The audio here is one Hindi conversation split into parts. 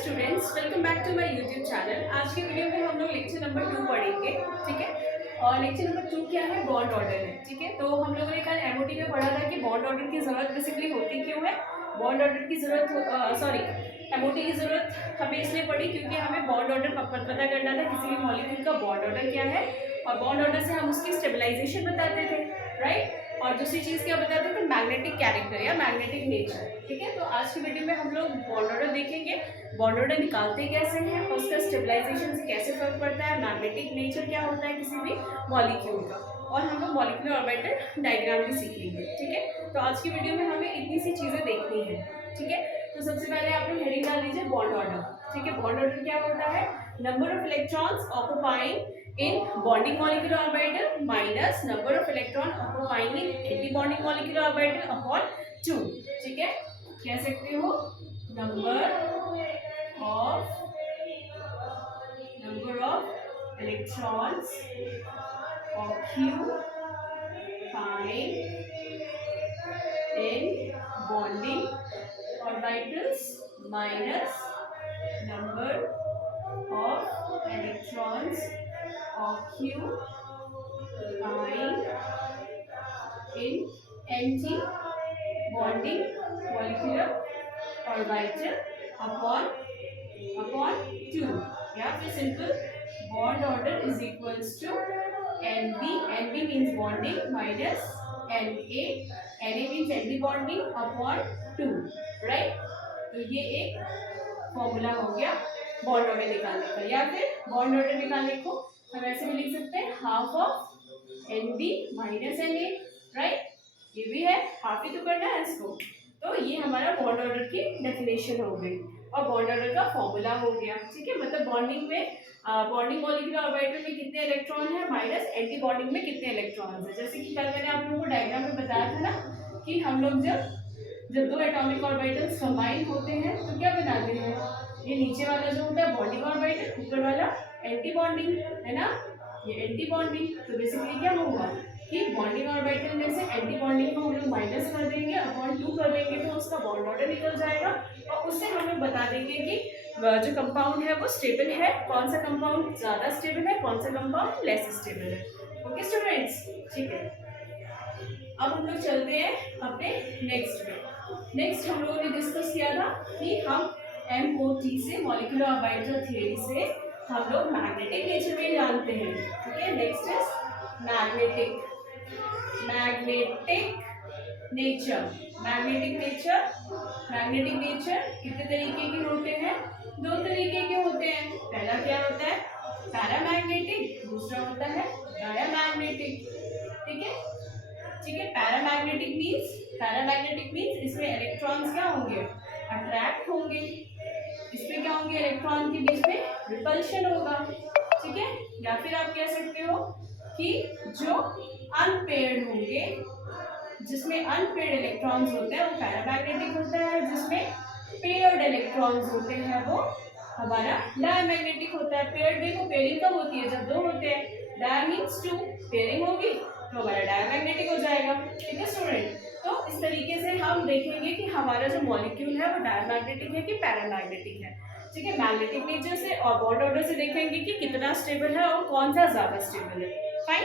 Students, welcome back to my YouTube channel. आज के वीडियो में हम लोग लेक्चर नंबर 2 पढ़ेंगे। ठीक है, और लेक्चर नंबर 2 क्या है? बॉन्ड ऑर्डर है। ठीक है, तो हम लोगों ने कल एमओटी में पढ़ा था कि बॉन्ड ऑर्डर की जरूरत बेसिकली होती क्यों है। बॉन्ड ऑर्डर की जरूरत एमओटी की जरूरत हमें इसलिए पड़ी क्योंकि हमें बॉन्ड ऑर्डर पता करना था किसी भी मॉलिक्यूल का बॉन्ड ऑर्डर क्या है, और बॉन्ड ऑर्डर से हम उसकी स्टेबलाइजेशन बताते थे, राइट। और दूसरी चीज क्या बताते थे? मैग्नेटिक कैरेक्टर या मैग्नेटिक नेचर। ठीक है, तो आज की वीडियो में हम लोग बॉन्ड ऑर्डर देखेंगे, बॉन्ड ऑर्डर निकालते कैसे हैं, और उसका स्टेबलाइजेशन से कैसे फर्क पड़ता है, मैग्नेटिक नेचर क्या होता है किसी भी मॉलिक्यूल का, और हम लोग मॉलिक्यूलर ऑर्बिटल डायग्राम भी सीखेंगे। ठीक है, तो आज की वीडियो में हमें इतनी सी चीजें देखनी है। ठीक है, तो सबसे पहले आप लोग हेडिंग डाल दीजिए बॉन्ड ऑर्डर। ठीक है, बॉन्ड ऑर्डर क्या होता है? Number of electrons occupying in bonding molecular orbital minus number of electron occupying in anti-bonding molecular orbital upon 2। ठीक है, कह सकते हो number of electrons occupying in bonding orbitals minus number of electrons occupying in anti-bonding molecular orbital upon 2, या फिर simple bond order is equals to NB means bonding minus NA means anti bonding upon 2, right. तो ये एक फॉर्मूला हो गया बॉन्ड ऑर्डर निकालने का, या फिर बॉन्ड ऑर्डर निकालने को हम ऐसे भी लिख सकते हैं half of NB minus NA, right. ये भी है, हाफ ही तो करना है इसको। तो ये हमारा बॉन्ड ऑर्डर की डेफिनेशन हो गई और बॉन्ड ऑर्डर का फॉर्मूला हो गया। ठीक है, मतलब बॉन्डिंग में बॉन्डिंग मॉलिक्यूलर ऑर्बिटल में कितने इलेक्ट्रॉन है माइनस एंटी बॉन्डिंग में कितने इलेक्ट्रॉन है। जैसे कि कल मैंने आप लोगों को डायग्राम में बताया था ना कि हम लोग जब दो एटॉमिक ऑर्बिटल्स कंबाइन होते हैं तो क्या बनाते हैं? ये नीचे वाला जो होता है बॉन्डिंग ऑर्बिटल, ऊपर वाला एंटी बॉन्डिंग, है ना, ये एंटी बॉन्डिंग। तो बेसिकली क्या होगा कि बॉन्डिंग ऑर्बिटल में से एंटी बॉन्डिंग को हम लोग माइनस कर देंगे, अपॉन 2 कर देंगे, तो उसका बॉन्ड ऑर्डर निकल जाएगा, और उससे हम लोग बता देंगे कि जो कंपाउंड है वो स्टेबल है, कौन सा कंपाउंड ज्यादा स्टेबल है, कौन सा कंपाउंड लेस स्टेबल है। ओके स्टूडेंट्स, ठीक है। अब हम लोग चलते हैं अपने नेक्स्ट पे। नेक्स्ट हम लोगों ने डिस्कस किया था कि हम MOT से मॉलिक्यूलर ऑर्बिटल थ्योरी से हम लोग मैग्नेटिक नेचर में जानते हैं। ठीक है, next is magnetic nature. Magnetic nature कितने तरीके के होते हैं? 2 तरीके के होते हैं। पहला क्या होता है? पैरामैग्नेटिक, दूसरा होता है डायमैग्नेटिक। ठीक है, पैरामैग्नेटिक मीन्स इसमें इलेक्ट्रॉन्स क्या होंगे? अट्रैक्ट होंगे। इसमें क्या होंगे? इलेक्ट्रॉन के बीच में रिपल्शन होगा। ठीक है, या फिर आप कह सकते हो कि जो अनपेयर्ड होंगे, जिसमें अनपेयर्ड इलेक्ट्रॉन्स होते हैं वो पैरामैग्नेटिक होता है, जिसमें पेयर्ड इलेक्ट्रॉन्स होते हैं वो हमारा डायमैग्नेटिक होता है। पेयर्ड देखो, पेयरिंग कब होती है? जब 2 होते हैं। डाय मीन्स 2, पेयरिंग होगी तो हमारा डायमैग्नेटिक हो जाएगा। ठीक है स्टूडेंट, तो इस तरीके से हम देखेंगे कि हमारा जो मॉलिक्यूल है वो डायमैग्नेटिक है कि पैरामैग्नेटिक है। ठीक है, मैग्नेटिक नेचर से और बॉन्ड ऑर्डर से देखेंगे कि कितना स्टेबल है और कौन सा ज्यादा स्टेबल है। फाइन,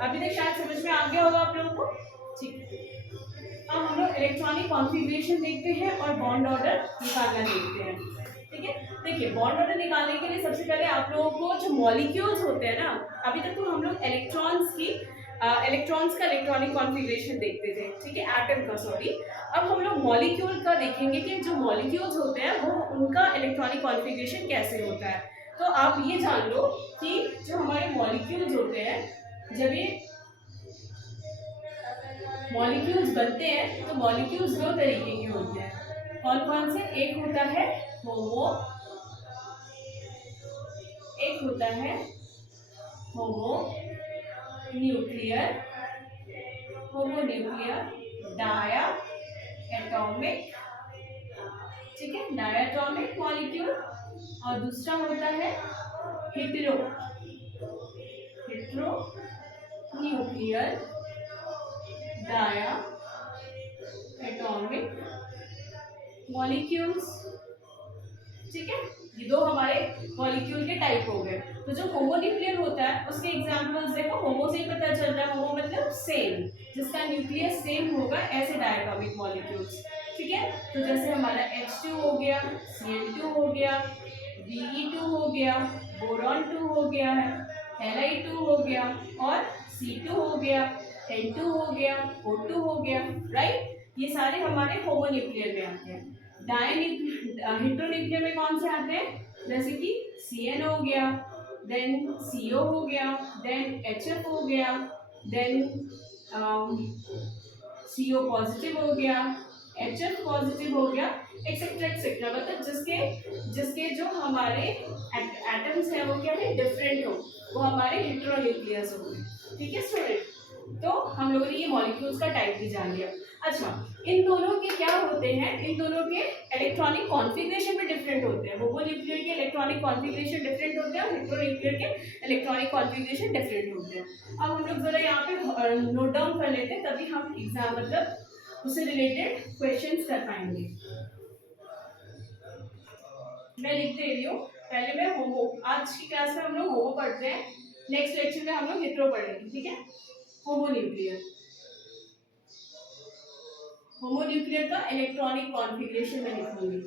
अभी तक शायद समझ में आ गया होगा आप लोगों को। ठीक है, अब हम लोग इलेक्ट्रॉनिक कॉन्फ़िगरेशन देखते हैं और बॉन्ड ऑर्डर निकालना देखते हैं। ठीक है, देखिए बॉन्ड ऑर्डर निकालने के लिए सबसे पहले आप लोगों को जो मॉलिक्यूल्स होते हैं ना, अभी तक तो हम लोग इलेक्ट्रॉन्स का इलेक्ट्रॉनिक कॉन्फ़िगरेशन देखते थे। ठीक है, एटम का, सॉरी। अब हम लोग मॉलिक्यूल का देखेंगे कि जो मॉलिक्यूल्स होते हैं वो उनका इलेक्ट्रॉनिक कॉन्फ़िगरेशन कैसे होता है। तो आप ये जान लो कि जो हमारे मॉलिक्यूल्स होते हैं, जब ये मॉलिक्यूल्स बनते हैं तो मॉलिक्यूल्स 2 तरीके के होते हैं। कौन कौन से? एक होता है होमोन्यूक्लियर डाया एटॉमिक। ठीक है, डायटोमिक मॉलिक्यूल, और दूसरा होता है हेटेरोन्यूक्लियर डाया एटॉमिक मॉलिक्यूल्स। ठीक है, ये दो हमारे मॉलिक्यूल के टाइप हो गए। तो जो होमोन्यूक्लियर होता है उसके एग्जांपल्स देखो, होमो से ही पता चल रहा है, होमो मतलब सेम, जिसका न्यूक्लियस सेम होगा, ऐसे डायटॉमिक मॉलिक्यूल्स। ठीक है, तो जैसे हमारा H2 हो गया, Cl2 हो गया, Be2 हो गया, बोरॉन 2 हो गया है, Li2 हो गया और C2 हो गया, N2 हो गया, O2 हो गया, राइट। ये सारे हमारे होमोन्यूक्लियर में आते हैं। हेट्रोन्यूक्लियर में कौन से आते हैं, जैसे कि CN हो गया, देन CO हो गया, देन HF हो गया, देन CO पॉजिटिव हो गया, HF पॉजिटिव हो गया, एक्सेट्रा एक्सेट्रा। मतलब जिसके जिसके जो हमारे एटम्स हैं वो क्या है, डिफरेंट हो, वो हमारे हेट्रोन्यूक्लियस हो गए। ठीक है स्टूडेंट, तो हम लोगों ने ये मॉलिक्यूल्स का टाइप भी जान लिया। अच्छा, इन दोनों के क्या होते हैं, इन दोनों के इलेक्ट्रॉनिक कॉन्फ़िगरेशन भी डिफरेंट होते हैं। होमोन्यूक्लियर के इलेक्ट्रॉनिक कॉन्फ़िगरेशन डिफरेंट होते हैं और हेट्रोन्यूक्लियर के इलेक्ट्रॉनिक कॉन्फ़िगरेशन डिफरेंट होते हैं। अब हम लोग जरा यहाँ पे नोट डाउन कर लेते हैं, तभी हम एग्जाम मतलब उससे रिलेटेड क्वेश्चंस कर पाएंगे। मैं लिख दे रही हूँ, पहले मैं होमो, आज की क्लास में हम लोग होमो पढ़ते हैं, नेक्स्ट लेक्चर में हम लोग हेट्रो पढ़ेंगे। ठीक है, होमोन्यूक्लियर, होमोन्यूक्लियर का इलेक्ट्रॉनिक कॉन्फ़िगरेशन में लिखूंगी।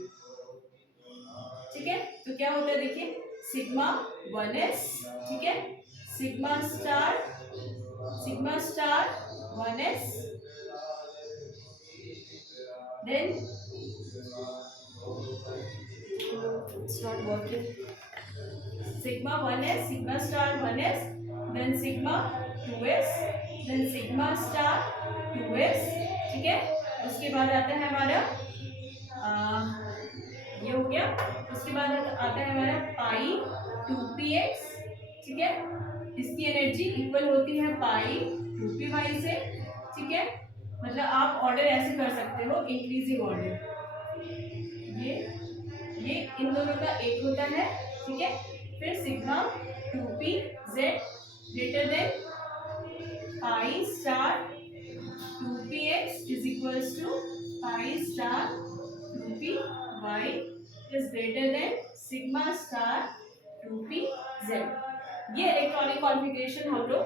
ठीक है, तो क्या होता है देखिए, सिग्मा 1s, ठीक है, sigma star 1s, then it's not working, sigma 1s, sigma star 1s, then sigma 2s, then sigma star 2s। ठीक है, उसके बाद आता है हमारा ये हो गया, उसके बाद आता है हमारा पाई 2px। ठीक है, इसकी एनर्जी इक्वल होती है पाई 2py से। ठीक है, मतलब आप ऑर्डर ऐसे कर सकते हो, इंक्रीजिंग ऑर्डर, ये इन दोनों का एक होता है। ठीक है, फिर sigma 2pz greater than pi star 2px is equals to pi star 2py is greater than sigma star 2pz। ये इलेक्ट्रॉनिक कॉन्फ़िगरेशन हम लोग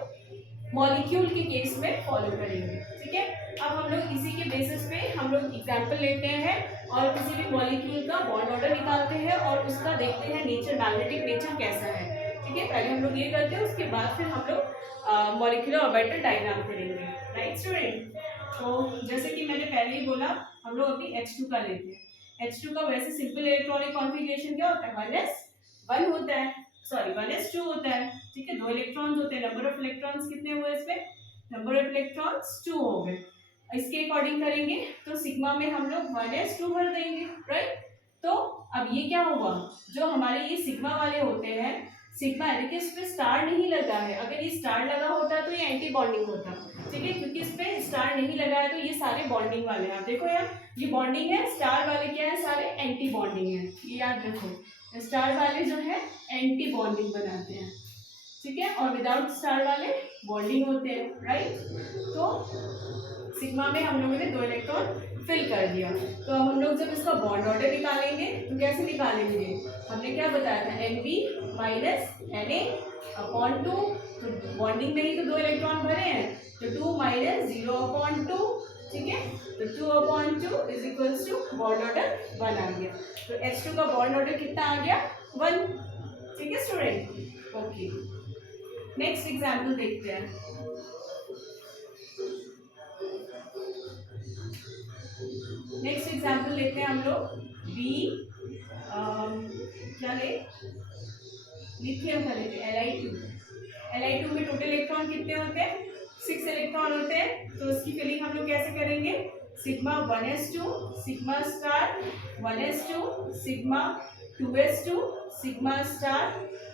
मॉलिक्यूल के केस में फॉलो करेंगे। ठीक है, अब हम लोग इसी के बेसिस पे हम लोग एग्जांपल लेते हैं और किसी भी मॉलिक्यूल का बॉन्ड ऑर्डर निकालते हैं और उसका देखते हैं नेचर, मैग्नेटिक नेचर कैसा है। ठीक है, पहले हम लोग ये करते हैं, उसके बाद फिर हम लोग मॉलिक्यूलर ऑर्बिटल डायग्राम करेंगे। राइट स्टूडेंट, तो जैसे कि मैंने पहले ही बोला, हम लोग अभी H2 का लेते हैं। H2 का वैसे सिंपल इलेक्ट्रॉनिक कॉन्फ़िगरेशन क्या होता है, 1s1 होता है, सॉरी 1s2 होता है। ठीक है, 2 इलेक्ट्रॉन्स होते हैं, नंबर ऑफ इलेक्ट्रॉन्स कितने हुए इसमें, नंबर ऑफ इलेक्ट्रॉन्स 2 हो गए। इसके अकॉर्डिंग करेंगे तो सिग्मा में हम लोग 1s2 भर देंगे, राइट। तो अब ये क्या हुआ, जो हमारे ये सिग्मा वाले होते हैं, सिग्मा देखिए इस पे स्टार नहीं लगा है, अगर ये स्टार लगा होता तो ये एंटी बॉन्डिंग होता। ठीक है, क्योंकि इस पे स्टार नहीं लगा है तो ये सारे बॉन्डिंग वाले हैं। आप देखो यार, ये बॉन्डिंग है, स्टार वाले क्या है, सारे एंटी बॉन्डिंग है, ये याद रखो। स्टार वाले जो है एंटी बॉन्डिंग बनाते हैं। ठीक है, और विदाउट स्टार वाले बॉन्डिंग होते हैं, राइट। तो सिग्मा में हम लोगों ने 2 इलेक्ट्रॉन फिल कर दिया। तो अब हम लोग जब इसका बॉन्ड ऑर्डर निकालेंगे तो कैसे निकालेंगे, हमने क्या बताया था, Nb माइनस Na अपॉन 2, तो बॉन्डिंग में ही तो 2 इलेक्ट्रॉन भरे हैं, तो 2 माइनस 0/2। ठीक है, तो 2/2 is equals to bond order 1 आ गया। तो H2 का बॉन्ड ऑर्डर कितना आ गया, 1। ठीक है स्टूडेंट, ओके। नेक्स्ट एग्जाम्पल देखते हैं। नेक्स्ट एग्जाम्पल लेते हैं हम लोग बी, क्या ले, लिथियम का लेते हैं, Li2 में टोटल इलेक्ट्रॉन कितने होते हैं, 6 इलेक्ट्रॉन होते हैं। तो उसकी फिलिंग हम लोग कैसे करेंगे, sigma 1s2 sigma star 1s2 sigma 2s2 sigma star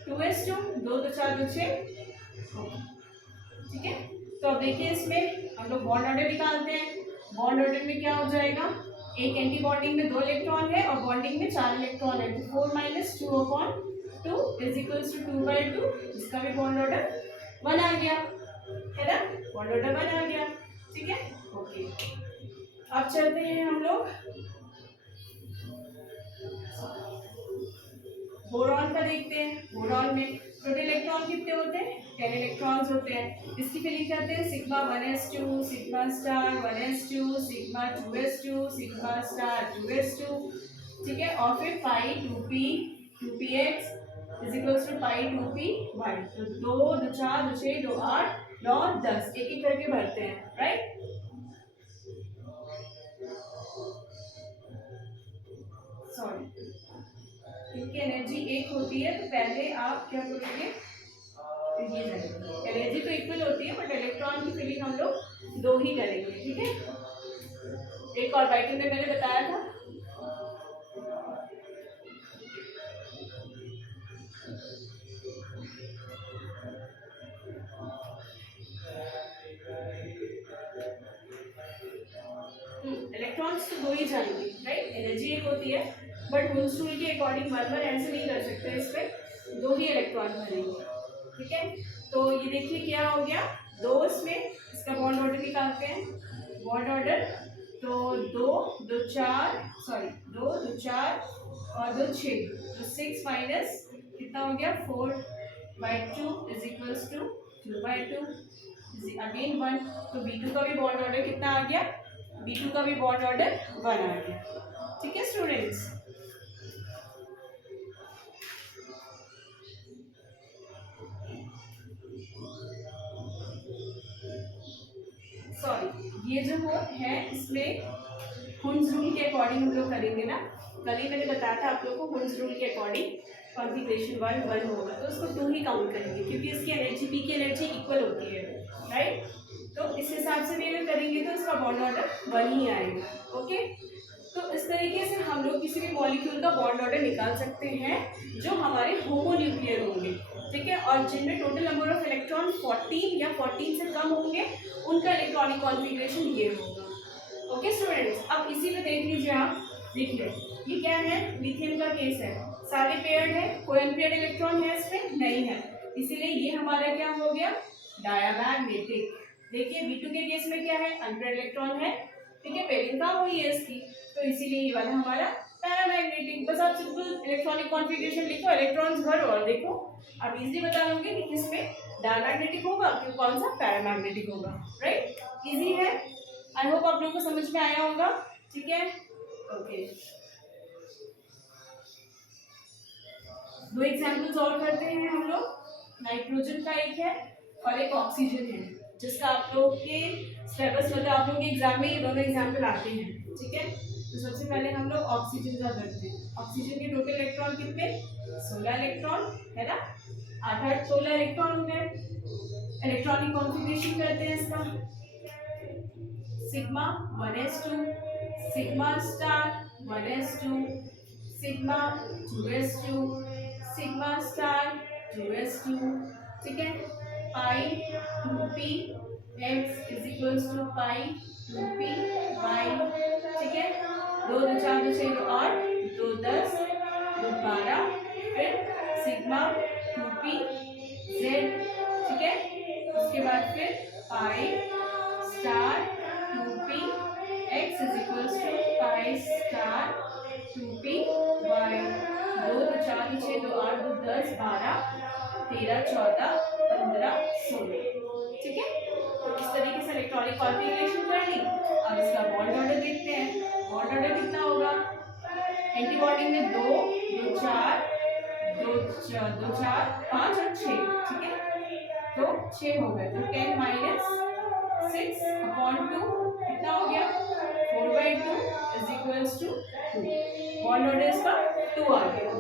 2s2, 2 2 4 2 6। ठीक है, तो अब देखिए इसमें हम लोग बॉन्ड ऑर्डर निकालते हैं। बॉन्ड ऑर्डर में क्या हो जाएगा, एक एंटी बॉन्डिंग में 2 इलेक्ट्रॉन है और बॉन्डिंग में 4 इलेक्ट्रॉन है, तो 4 माइनस 2/2 इज इक्वल्स टू 2/2। इसका भी बॉन्ड ऑर्डर 1 आ गया, है ना, बॉन्ड ऑर्डर 1 आ गया। ठीक है, ओके। अब चलते हैं हम लोग बोरॉन का देखते हैं। बोरॉन में टोटल इलेक्ट्रॉन कितने होते हैं? 10 इलेक्ट्रॉन्स होते हैं। इसकी फिलिंग करते हैं sigma 1s2 sigma star 1s2 sigma 2s2 sigma star 2s2, ठीक है। और फिर pi 2p 2px is equals to pi 2p1। तो 2 2 4 2 6 2 8 9 10 एक एक करके भरते हैं, राइट। सॉरी, इनकी एनर्जी एक होती है, तो पहले आप क्या करोगे, ये एनर्जी तो इक्वल होती है बट इलेक्ट्रॉन की फिलिंग हम लोग दो ही करेंगे, ठीक है। एक और बाइटिंग में मैंने बताया था। इलेक्ट्रॉन्स तो दो ही जाएंगे, राइट। एनर्जी एक होती है बट हुन्स रूल के अकॉर्डिंग बार बार ऐसे नहीं कर सकते, इस पे दो ही इलेक्ट्रॉन भरेंगे, ठीक है। तो ये देखिए क्या हो गया, दो इसमें इसका बॉन्ड ऑर्डर निकालते हैं। बॉन्ड ऑर्डर तो दो दो चार, सॉरी दो दो चार और दो छः, तो 6 माइनस कितना हो गया 4/2 इज इक्वल्स टू 2/2 अगेन 1। तो B2 का भी बॉन्ड ऑर्डर कितना आ गया, B2 का भी बॉन्ड ऑर्डर 1 आ गया, ठीक है स्टूडेंट्स। सॉरी, ये जो है इसमें हुन्स रूल के अकॉर्डिंग हम लोग करेंगे ना। कल ही मैंने बताया था आप लोग को, हुन्स रूल के अकॉर्डिंग कॉन्फिगरेशन 1 1 होगा, तो उसको 2 ही काउंट करेंगे क्योंकि इसकी एनर्जी पी की एनर्जी इक्वल होती है, राइट। तो इस हिसाब से भी अगर करेंगे तो इसका बॉन्ड ऑर्डर 1 ही आएगा, ओके। तो इस तरीके से हम लोग किसी भी मॉलिक्यूल का बॉन्ड ऑर्डर निकाल सकते हैं जो हमारे होमोन्यूक्लियर होंगे, ठीक है। और जिनमें टोटल नंबर ऑफ इलेक्ट्रॉन 14 या 14 से कम होंगे उनका इलेक्ट्रॉनिक कॉन्फिगरेशन ये होगा, ओके स्टूडेंट्स। अब इसी में देख लीजिए आप, देखिए ये क्या है, लिथियम का केस है, सारे पेयर्ड है, कोई अनपेयर्ड इलेक्ट्रॉन है इसमें नहीं है, इसीलिए ये हमारा क्या हो गया, डायमैग्नेटिक। देखिए B2 के केस में क्या है, अनपेयर्ड इलेक्ट्रॉन है, ठीक है, पेयरिंग कम हुई है इसकी, तो इसीलिए ये वाला हमारा पैरामैग्नेटिक। बस आप सिंपल इलेक्ट्रॉनिक कॉन्फिगरेशन लिखो, इलेक्ट्रॉन्स भरो और देखो, आप इजीली बता लोगे कि किसमें डायमैग्नेटिक होगा कि कौन सा पैरामैग्नेटिक होगा, राइट। इजी है, आई होप आप लोगों को समझ में आया होगा, ठीक है, ओके। दो एग्जाम्पल्स और करते हैं हम लोग, नाइट्रोजन का एक है और एक ऑक्सीजन है, जिसका आप लोग के सिलेबस मतलब आप लोग के एग्जाम में ये दोनों एग्जाम्पल आते हैं, ठीक है। तो सबसे पहले हम लोग ऑक्सीजन का करते हैं। ऑक्सीजन के टोटल इलेक्ट्रॉन कितने, 16 इलेक्ट्रॉन है ना, 8 8 16 इलेक्ट्रॉन हो गए। इलेक्ट्रॉनिक कॉन्फिगरेशन करते हैं इसका, sigma 1s2 sigma star 1s2 sigma 2s2 sigma star 2s2, ठीक है। Pi 2p x is equals to pi 2p y, ठीक है। 2 2 4 2 6 2 8 2 10 2 12, फिर सिग्मा 2p z, ठीक है। उसके बाद फिर pi star 2p x is equals to pi star 2p y। 2 2 4 2 6 2 8 2 10 12 13 14 15 16, ठीक है। तो इस तरीके से इलेक्ट्रॉनिक कॉन्फिगरेशन कर ली। अब इसका बॉन्ड ऑर्डर देखते हैं, बॉन्ड ऑर्डर कितना होगा, एंटीबॉडी में 2 2 4 2 4 5 और 6, ठीक है। तो 6 हो गए, तो 10 माइनस 6/2 कितना हो गया, 4/2 is equals to 2। Bond order इसका 2 आ गया,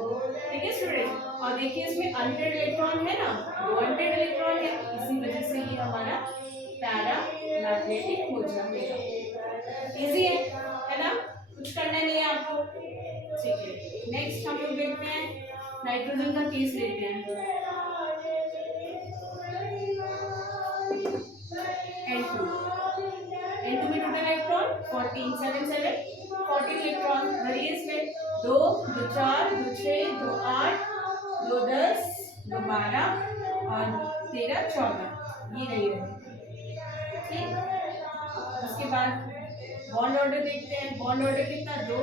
ठीक है स्टूडेंट। और देखिए इसमें अनपेयर्ड इलेक्ट्रॉन है ना, 2 अनपेयर्ड इलेक्ट्रॉन है, इसी वजह से ये हमारा पैरामैग्नेटिक हो जाएगा। इजी है ना, कुछ करना नहीं है आपको, ठीक है। नेक्स्ट हम लोग देखते हैं, नाइट्रोजन का केस लेते हैं। N2 N2 में टोटल इलेक्ट्रॉन 14 7 7 14 इलेक्ट्रॉन भरिए इसमें, 2 2 4 2 6 2 8 2 10 2 12 और 13 14, ये नहीं रहे, ठीक। उसके बाद बॉन्ड ऑर्डर देखते हैं, बॉन्ड ऑर्डर कितना, 2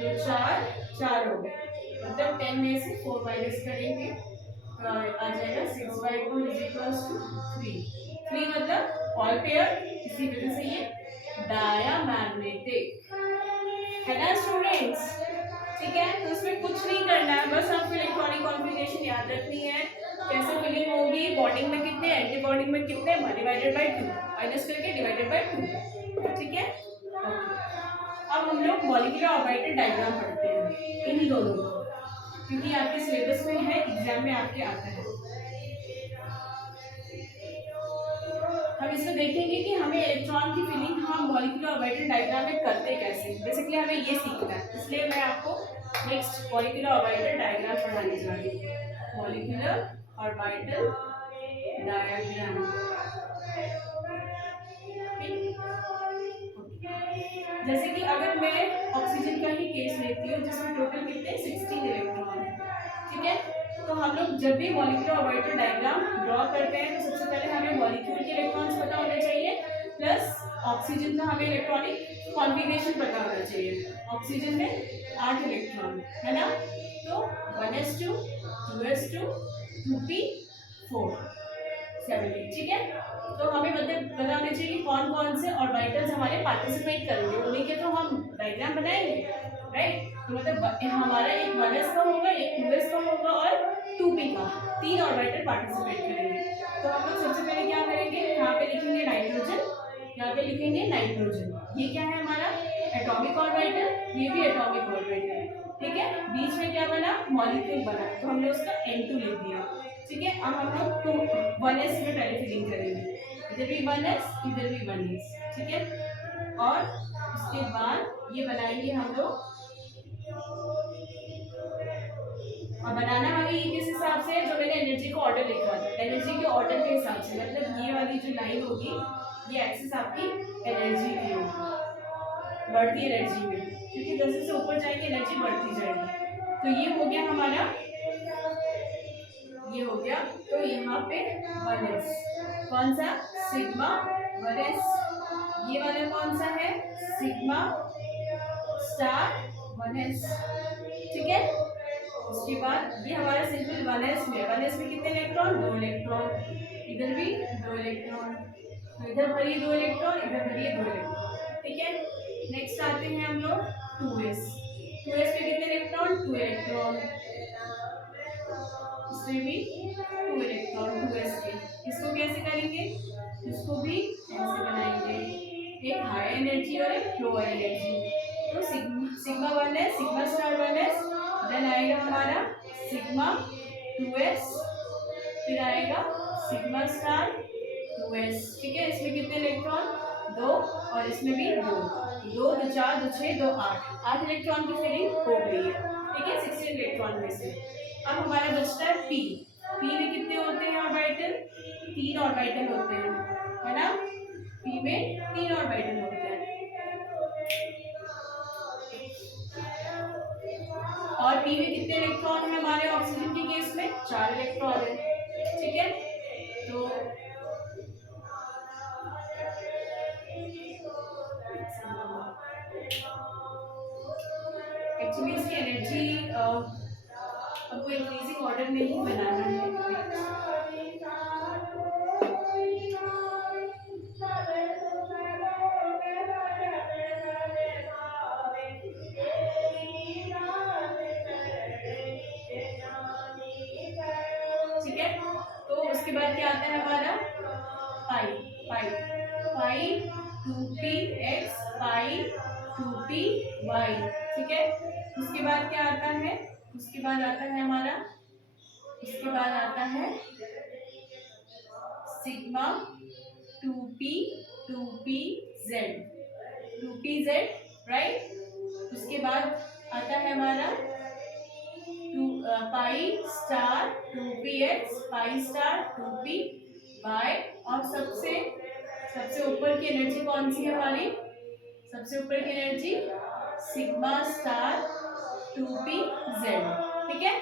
2 4 4 हो गए, मतलब 10 में से 4 माइनस करेंगे तो आ जाएगा 6/2 इज इक्वल्स टू 3। 3 मतलब ऑल पेयर, इसी वजह से ये डायामैग्नेटिक है ना स्टूडेंट्स। ठीक है, तो इसमें कुछ नहीं करना है, बस आपको इलेक्ट्रॉनिक कॉन्फ़िगरेशन याद रखनी है। कैसे फिलिंग होगी, बॉन्डिंग में कितने, एंटी बॉन्डिंग में कितने, डिवाइडेड बाय 2, माइनस करके डिवाइडेड बाय 2। ठीक है, ओके। अब हम लोग मॉलिक्यूलर ऑर्बिटल डायग्राम पढ़ते हैं इन्हीं दोनों को, क्योंकि आपके सिलेबस में है, एग्जाम में आपके आता है। हम इसमें देखेंगे कि हमें इलेक्ट्रॉन की फिलिंग हम मॉलिक्यूलर ऑर्बिटल डायग्राम में करते कैसे, बेसिकली हमें ये सीखना है, इसलिए मैं आपको नेक्स्ट मॉलिक्यूलर ऑर्बिटल डायग्राम पढ़ाने जा रही हूँ। मॉलिक्यूलर ऑर्बिटल डायग्राम, जैसे कि अगर मैं ऑक्सीजन का ही केस लेती हूँ जिसमें टोटल कितने 16 इलेक्ट्रॉन है। ठीक है, तो हम लोग जब भी मॉलिक्यूलर ऑर्बिटल डायग्राम ड्रॉ करते हैं तो सबसे पहले हमें मॉलिक्यूल के इलेक्ट्रॉन्स पता होने चाहिए, प्लस ऑक्सीजन का हमें इलेक्ट्रॉनिक कॉन्फ़िगरेशन पता होना चाहिए। ऑक्सीजन में 8 इलेक्ट्रॉन है ना, तो 1s2 2s2 2p4 7। ठीक है, तो हमें पता होना चाहिए कि कौन कौन से ऑर्बिटल्स हमारे पार्टिसिपेट करेंगे, उन्हीं के तो हम डायग्राम बनाएंगे, राइट। तो मतलब हमारा एक 1s का होगा, एक 2s का होगा और 2p का, 3 ऑर्बिटल पार्टिसिपेट करेंगे। तो हम लोग सबसे पहले क्या करेंगे, यहाँ पे लिखेंगे नाइट्रोजन, यहाँ पे लिखेंगे नाइट्रोजन, ये क्या है हमारा एटॉमिक ऑर्बिटल, ये भी एटॉमिक ऑर्बिटल है। ठीक है, बीच में क्या बना, मॉलिक्यूल बना, तो हमने उसका N2 लिख दिया। ठीक है, अब हम लोग तो 1s में पहले फिलिंग करेंगे, इधर भी 1s इधर भी 1s। ठीक है, और उसके बाद ये बनाएंगे हम लोग, और बनाना वाली किस हिसाब से, जो मैंने एनर्जी को ऑर्डर लिखा था, एनर्जी के ऑर्डर के हिसाब से, मतलब ये वाली जो लाइन होगी, ये एक्सिस आपकी एनर्जी की होगी, बढ़ती एनर्जी में, क्योंकि जैसे से ऊपर जाएंगे एनर्जी बढ़ती जाएगी। तो ये हो गया हमारा, ये हो गया, तो यहाँ पे 1s, कौन सा सिग्मा 1s, ये वाला कौन सा है सिग्मा स्टार 1s। ठीक है, उसके बाद ये हमारा सिंपल 1s में, 1s में कितने इलेक्ट्रॉन, 2 इलेक्ट्रॉन, इधर भी 2 इलेक्ट्रॉन, तो इधर भरिए 2 इलेक्ट्रॉन, इधर भरिए 2 इलेक्ट्रॉन। ठीक है, नेक्स्ट आते हैं हम लोग 2s, 2s पे कितने इलेक्ट्रॉन, 2 इलेक्ट्रॉन, इसमें भी 2 इलेक्ट्रॉन 2s के। इसको कैसे करेंगे, इसको भी ऐसे बनाएंगे, एक हाई एनर्जी और एक लोअर एनर्जी। तो sigma 1s, sigma star 1s, then आएगा हमारा सिग्मा 2s, फिर आएगा सिग्मा स्टार 2s। ठीक है, इसमें कितने इलेक्ट्रॉन, 2, और इसमें भी 2, 2 2 4 2 6 2 8 इलेक्ट्रॉन की फिलिंग हो गई है। ठीक है, 16 इलेक्ट्रॉन में से। अब हमारा बचता है पी, पी में कितने होते हैं ऑर्बिटल, 3 ऑर्बिटल होते हैं, है ना, पी में 3 ऑर्बिटल होते हैं, और पी में कितने इलेक्ट्रॉन है हमारे ऑक्सीजन के केस में, 4 इलेक्ट्रॉन है। ठीक है, तो एक्चुअली इसकी एनर्जी आपको इंक्रीजिंग ऑर्डर में ही बनाना है। ठीक है, तो उसके बाद क्या आता है हमारा पाई, पाई पाई 2px पाई 2py। ठीक है, उसके बाद क्या आता है, उसके बाद आता है हमारा, उसके बाद आता है sigma 2p 2pz 2pz, right. उसके बाद आता है हमारा पाई स्टार 2px पाई स्टार 2py, और सबसे सबसे ऊपर की एनर्जी कौन सी है हमारी, सबसे ऊपर की एनर्जी सिग्मा स्टार 2pz। ठीक है,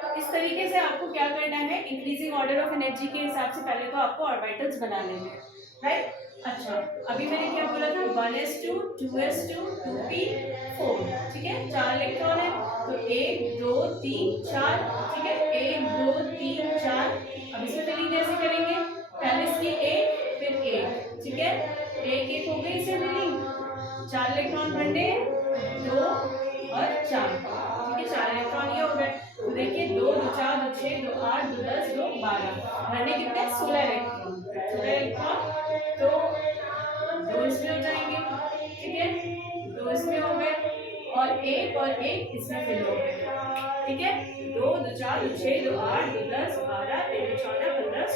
तो इस तरीके से आपको क्या करना है, इंक्रीजिंग ऑर्डर ऑफ एनर्जी के हिसाब से पहले तो आपको ऑर्बिटल्स बना लेने हैं, राइट। अच्छा, अभी मैंने क्या बोला था, 1s2 2s2 2p4। ठीक है, 4 इलेक्ट्रॉन है, तो 1 3 4, ठीक है, 1 2 3 4। अब इसमें फिलिंग कैसे करेंगे, पहले इसकी एक फिर एक, ठीक है, एक एक हो गई इससे फिलिंग, 4 इलेक्ट्रॉन भरने, 2 और 4, ठीक है, 4 इलेक्ट्रॉन ये हो गए। तो देखिए 2 2 4 2 6 2 8 2 10 2 12, भरने कितने 16 इलेक्ट्रॉन, 16 इलेक्ट्रॉन। तो 2 इसमें हो जाएंगे, ठीक है, 2 इसमें हो गए और एक इसमें फिल हो गए, ठीक है। 2 2 4 2 6 2 8 2 10 12 13 14 15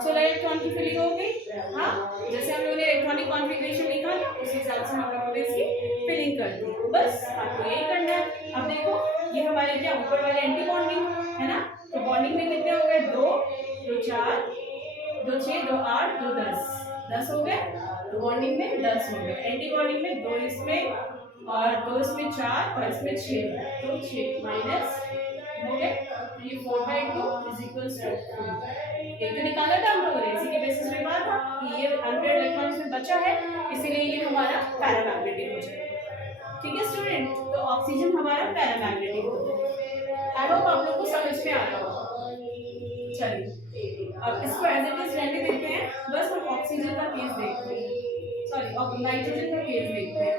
16 इलेक्ट्रॉन की फिलिंग हो गई। हाँ, जैसे हम लोगों ने इलेक्ट्रॉनिक कॉन्फ़िगरेशन लिखा था उसी हिसाब से हम लोगों ने इसकी फिलिंग कर दी। बस आपको यही करना है। अब देखो ये हमारे क्या ऊपर वाले एंटी बॉन्डिंग है ना, तो बॉन्डिंग में कितने हो गए, 2 2 4 2 6 2 8 2 10, 10 हो गए। तो बॉन्डिंग में 10 हो गए, एंटी बॉन्डिंग में 2 इसमें और 2 इसमें 4 और इसमें 6, तो 6 माइनस हो गए। तो ये 4/2 इज इक्वल्स टू 2। एक तो निकाला था हम लोगों ने, इसी के बेसिस पे बात था कि ये अनपेयर्ड इलेक्ट्रॉन इसमें बचा है, इसीलिए ये हमारा पैरामैग्नेटिक हो जाएगा। ठीक है स्टूडेंट, तो ऑक्सीजन हमारा पैरामैग्नेटिक हो जाएगा। आई होप आप लोग को समझ में आ रहा होगा। चलिए अब इसको एज इट इज रहने देते हैं, बस हम ऑक्सीजन का केस देखते हैं, सॉरी नाइट्रोजन का केस देखते हैं।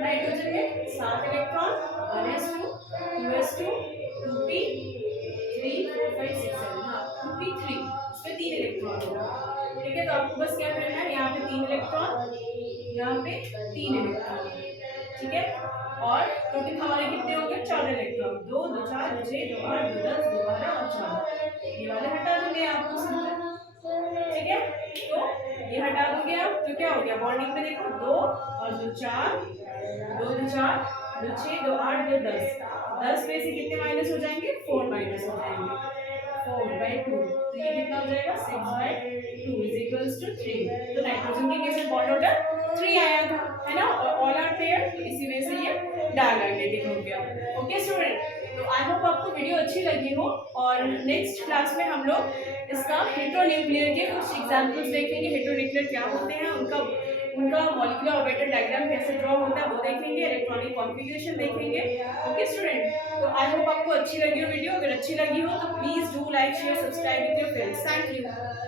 नाइट्रोजन में 7 इलेक्ट्रॉन, 1s2 2s2 2p 3 4 5 6 7, हाँ 2p3, इसमें 3 इलेक्ट्रॉन होगा। ठीक है, तो आपको बस क्या करना है, यहाँ पे 3 इलेक्ट्रॉन, यहाँ पे 3 इलेक्ट्रॉन, ठीक है। और टोटल हमारे कितने हो गए, 14 इलेक्ट्रॉन, 2 2 4 2 6 2 8 2 10 2 12 और 4, ये वाले हटा दोगे आपको सिंपल, ठीक है। तो ये हटा दोगे आप तो क्या हो गया, बॉन्डिंग में देखो 2 और 2 4 2 2 4 2 6 2 8 2 10, 10 में से कितने माइनस हो जाएंगे, 4 माइनस हो जाएंगे, 4/2, तो ये कितना हो जाएगा 6/2 इज इक्वल्स टू 3। तो नाइट्रोजन के केस में बॉन्ड ऑर्डर 3 आया था, है ना, और ऑल आर पेयर, तो इसी वजह से ये डायमैग्नेटिक हो गया। ओके स्टूडेंट, तो आई होप आपको वीडियो अच्छी लगी हो, और नेक्स्ट क्लास में हम लोग इसका हेटेरोन्यूक्लियर के कुछ एग्जांपल्स देखेंगे, हेटेरोन्यूक्लियर क्या होते हैं, उनका मॉलिक्यूलर ऑर्बिटल डायग्राम कैसे ड्रॉ होता है वो देखेंगे, इलेक्ट्रॉनिक कॉन्फ़िगरेशन देखेंगे। ओके स्टूडेंट, तो आई होप आपको अच्छी लगी हो वीडियो, अगर अच्छी लगी हो तो please do like share subscribe with your friends. Thank you.